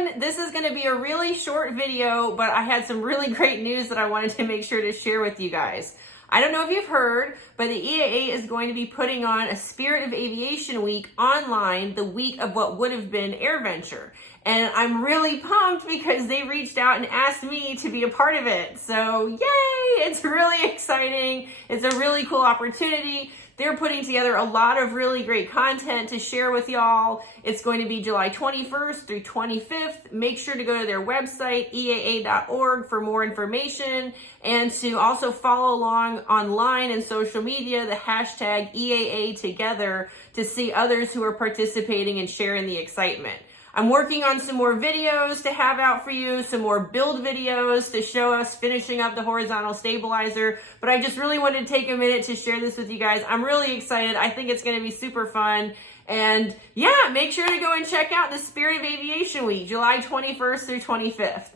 everyone. This is going to be a really short video, but I had some really great news that I wanted to make sure to share with you guys. I don't know if you've heard, but the EAA is going to be putting on a Spirit of Aviation Week online the week of what would have been AirVenture. And I'm really pumped because they reached out and asked me to be a part of it. So yay, it's really exciting. It's a really cool opportunity. They're putting together a lot of really great content to share with y'all. It's going to be July 21st through 25th. Make sure to go to their website, eaa.org, for more information, and to also follow along online and social media, the hashtag eaatogether, to see others who are participating and sharing the excitement. I'm working on some more videos to have out for you, some more build videos to show us finishing up the horizontal stabilizer, but I just really wanted to take a minute to share this with you guys. I'm really excited. I think it's going to be super fun. And yeah, make sure to go and check out the Spirit of Aviation Week, July 21st through 25th.